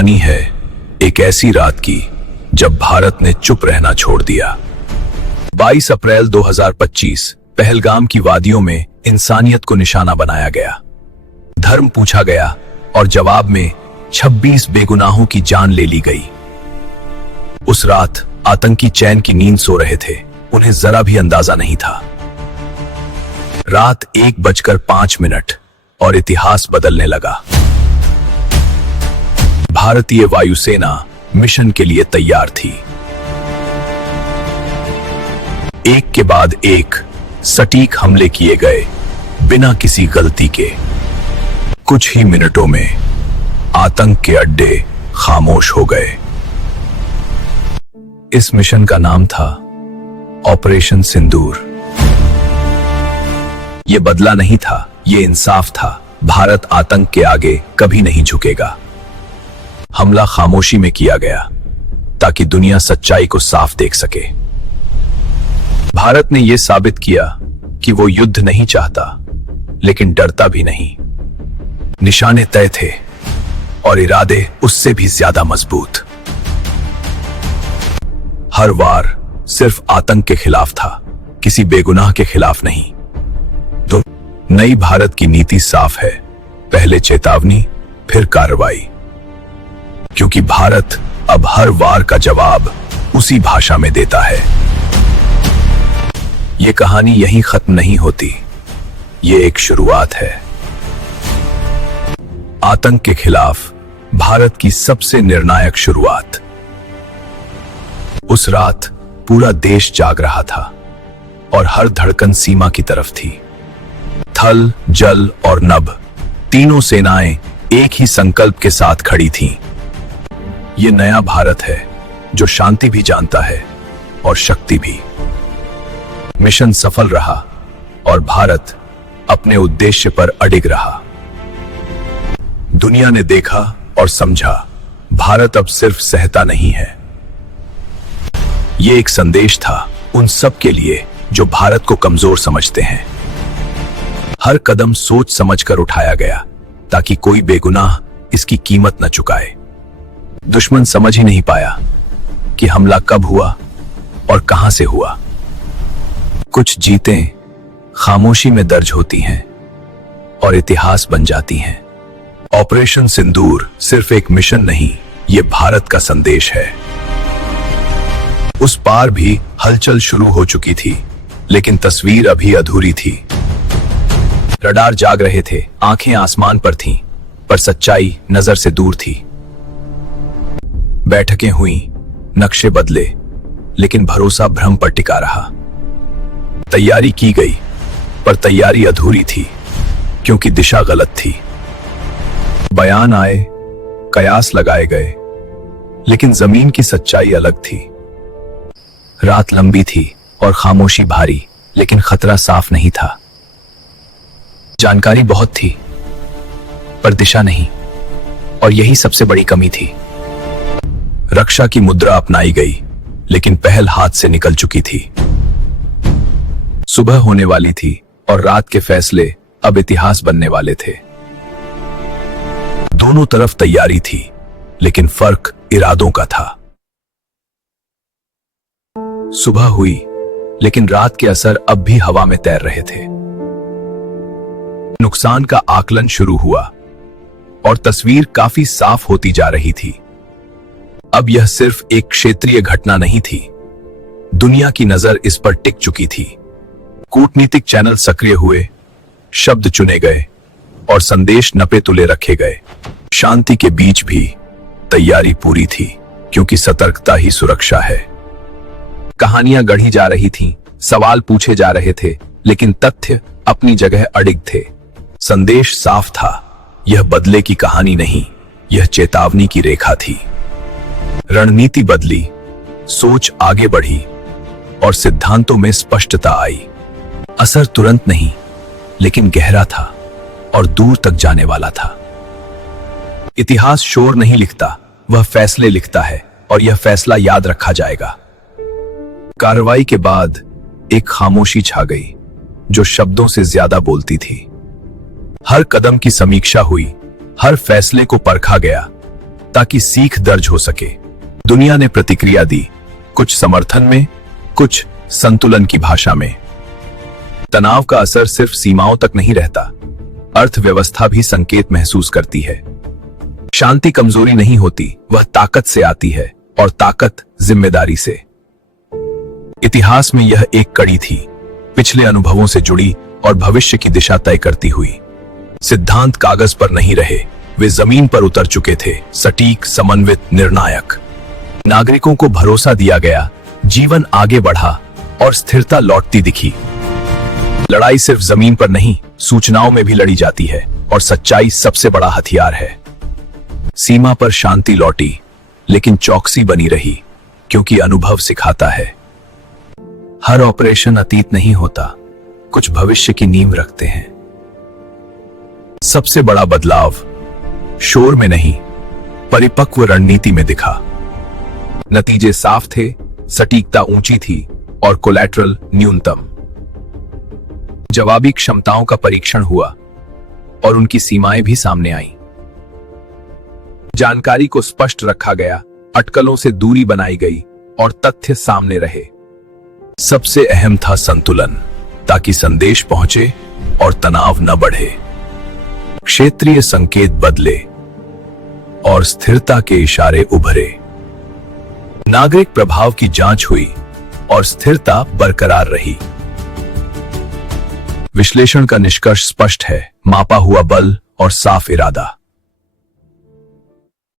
कहानी है एक ऐसी रात की जब भारत ने चुप रहना छोड़ दिया। 22 अप्रैल 2025 पहलगाम की वादियों में इंसानियत को निशाना बनाया गया। धर्म पूछा गया और जवाब में 26 बेगुनाहों की जान ले ली गई। उस रात आतंकी चैन की नींद सो रहे थे, उन्हें जरा भी अंदाजा नहीं था। रात 1:05 और इतिहास बदलने लगा। भारतीय वायुसेना मिशन के लिए तैयार थी। एक के बाद एक सटीक हमले किए गए बिना किसी गलती के। कुछ ही मिनटों में आतंक के अड्डे खामोश हो गए। इस मिशन का नाम था ऑपरेशन सिंदूर। यह बदला नहीं था, यह इंसाफ था। भारत आतंक के आगे कभी नहीं झुकेगा। हमला खामोशी में किया गया ताकि दुनिया सच्चाई को साफ देख सके। भारत ने यह साबित किया कि वो युद्ध नहीं चाहता, लेकिन डरता भी नहीं। निशाने तय थे और इरादे उससे भी ज्यादा मजबूत। हर वार सिर्फ आतंक के खिलाफ था, किसी बेगुनाह के खिलाफ नहीं। तो नई भारत की नीति साफ है, पहले चेतावनी फिर कार्रवाई। क्योंकि भारत अब हर वार का जवाब उसी भाषा में देता है। यह कहानी यहीं खत्म नहीं होती, यह एक शुरुआत है। आतंक के खिलाफ भारत की सबसे निर्णायक शुरुआत। उस रात पूरा देश जाग रहा था और हर धड़कन सीमा की तरफ थी। थल, जल और नभ तीनों सेनाएं एक ही संकल्प के साथ खड़ी थीं। ये नया भारत है जो शांति भी जानता है और शक्ति भी। मिशन सफल रहा और भारत अपने उद्देश्य पर अडिग रहा। दुनिया ने देखा और समझा, भारत अब सिर्फ सहता नहीं है। यह एक संदेश था उन सब के लिए जो भारत को कमजोर समझते हैं। हर कदम सोच समझकर उठाया गया ताकि कोई बेगुनाह इसकी कीमत न चुकाए। दुश्मन समझ ही नहीं पाया कि हमला कब हुआ और कहां से हुआ। कुछ जीतें खामोशी में दर्ज होती हैं और इतिहास बन जाती हैं। ऑपरेशन सिंदूर सिर्फ एक मिशन नहीं, यह भारत का संदेश है। उस पार भी हलचल शुरू हो चुकी थी, लेकिन तस्वीर अभी अधूरी थी। रडार जाग रहे थे, आंखें आसमान पर थीं, पर सच्चाई नजर से दूर थी। बैठकें हुईं, नक्शे बदले, लेकिन भरोसा भ्रम पर टिका रहा। तैयारी की गई, पर तैयारी अधूरी थी क्योंकि दिशा गलत थी। बयान आए, कयास लगाए गए, लेकिन जमीन की सच्चाई अलग थी। रात लंबी थी और खामोशी भारी, लेकिन खतरा साफ नहीं था। जानकारी बहुत थी, पर दिशा नहीं, और यही सबसे बड़ी कमी थी। रक्षा की मुद्रा अपनाई गई, लेकिन पहल हाथ से निकल चुकी थी। सुबह होने वाली थी और रात के फैसले अब इतिहास बनने वाले थे। दोनों तरफ तैयारी थी, लेकिन फर्क इरादों का था। सुबह हुई, लेकिन रात के असर अब भी हवा में तैर रहे थे। नुकसान का आकलन शुरू हुआ और तस्वीर काफी साफ होती जा रही थी। अब यह सिर्फ एक क्षेत्रीय घटना नहीं थी, दुनिया की नजर इस पर टिक चुकी थी। कूटनीतिक चैनल सक्रिय हुए, शब्द चुने गए और संदेश नपे तुले रखे गए। शांति के बीच भी तैयारी पूरी थी, क्योंकि सतर्कता ही सुरक्षा है। कहानियां गढ़ी जा रही थीं, सवाल पूछे जा रहे थे, लेकिन तथ्य अपनी जगह अडिग थे। संदेश साफ था, यह बदले की कहानी नहीं, यह चेतावनी की रेखा थी। रणनीति बदली, सोच आगे बढ़ी और सिद्धांतों में स्पष्टता आई। असर तुरंत नहीं, लेकिन गहरा था और दूर तक जाने वाला था। इतिहास शोर नहीं लिखता, वह फैसले लिखता है, और यह फैसला याद रखा जाएगा। कार्रवाई के बाद एक खामोशी छा गई जो शब्दों से ज्यादा बोलती थी। हर कदम की समीक्षा हुई, हर फैसले को परखा गया, ताकि सीख दर्ज हो सके। दुनिया ने प्रतिक्रिया दी, कुछ समर्थन में, कुछ संतुलन की भाषा में। तनाव का असर सिर्फ सीमाओं तक नहीं रहता, अर्थव्यवस्था भी संकेत महसूस करती है। शांति कमजोरी नहीं होती, वह ताकत से आती है, और ताकत जिम्मेदारी से। इतिहास में यह एक कड़ी थी, पिछले अनुभवों से जुड़ी और भविष्य की दिशा तय करती हुई। सिद्धांत कागज पर नहीं रहे, वे जमीन पर उतर चुके थे, सटीक, समन्वित, निर्णायक। नागरिकों को भरोसा दिया गया, जीवन आगे बढ़ा और स्थिरता लौटती दिखी। लड़ाई सिर्फ जमीन पर नहीं, सूचनाओं में भी लड़ी जाती है, और सच्चाई सबसे बड़ा हथियार है। सीमा पर शांति लौटी, लेकिन चौकसी बनी रही, क्योंकि अनुभव सिखाता है हर ऑपरेशन अतीत नहीं होता, कुछ भविष्य की नींव रखते हैं। सबसे बड़ा बदलाव शोर में नहीं, परिपक्व रणनीति में दिखा। नतीजे साफ थे, सटीकता ऊंची थी और कोलैटरल न्यूनतम। जवाबी क्षमताओं का परीक्षण हुआ और उनकी सीमाएं भी सामने आईं। जानकारी को स्पष्ट रखा गया, अटकलों से दूरी बनाई गई और तथ्य सामने रहे। सबसे अहम था संतुलन, ताकि संदेश पहुंचे और तनाव न बढ़े। क्षेत्रीय संकेत बदले और स्थिरता के इशारे उभरे। नागरिक प्रभाव की जांच हुई और स्थिरता बरकरार रही। विश्लेषण का निष्कर्ष स्पष्ट है, मापा हुआ बल और साफ इरादा।